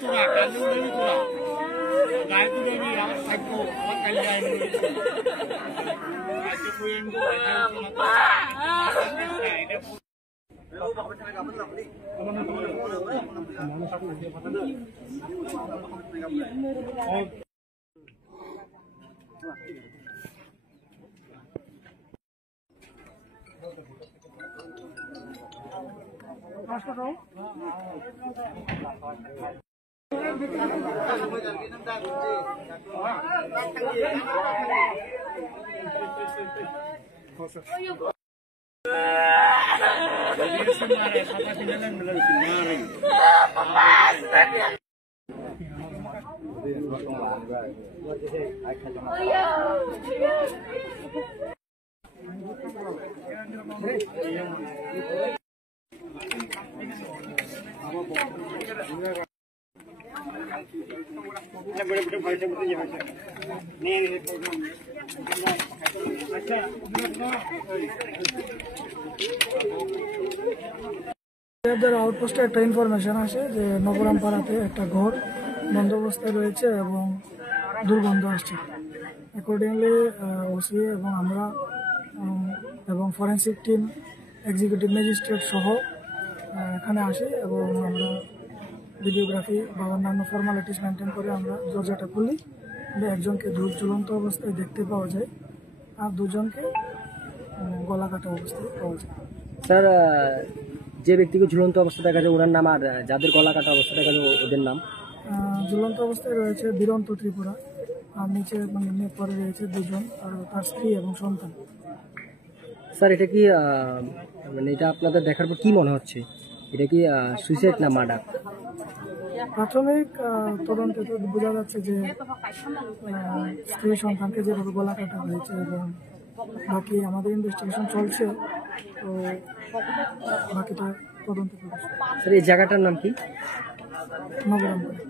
তোরা কালু দেবি তোরা গায়ক দেবি আমার থাকবো আমার কালিয়া আজকে কুইন্ডো আউটপোস্টে একটা ইনফরমেশন আসে যে নবরামপাড়াতে একটা ঘর বন্ধ অবস্থায় রয়েছে এবং দুর্গন্ধ আসছে। অ্যাকর্ডিংলি ওসি এবং আমরা এবং ফরেন্সিক টিম, এক্সিকিউটিভ ম্যাজিস্ট্রেট সহ এখানে আসি এবং আমরা ভিডিওগ্রাফি বা অন্যান্য ফর্মালিটিস মেনটেন করে আমরা দরজাটা খুলি। একজনকে ঝুলন্ত অবস্থায় দেখতে পাওয়া যায় আর দুজনকে গলা কাটা অবস্থায় পাওয়া যায়। স্যার, যে ব্যক্তিকে ঝুলন্ত অবস্থায় দেখা যায় ওনার নাম, আর যাদের গলা কাটা অবস্থা দেখা যায় ওদের নাম? ঝুলন্ত অবস্থায় রয়েছে বীরন্ত ত্রিপুরা, আর নিচে পরে রয়েছে দুজন, আর তার স্ত্রী এবং সন্তান। স্যার, এটা কি মানে এটা আপনাদের দেখার পর কি মনে হচ্ছে? এটা কি সুইসাইড না মার্ডার? প্রাথমিক তদন্তে তো বোঝা যাচ্ছে যে স্ত্রী সন্তানকে যেভাবে গলা কাটা হয়েছে এবং বাকি আমাদের ইনভেস্টিগেশন চলছে, তো বাকিটা তদন্ত করছে। স্যার, এই জায়গাটার নাম কি? নবরামপাড়া।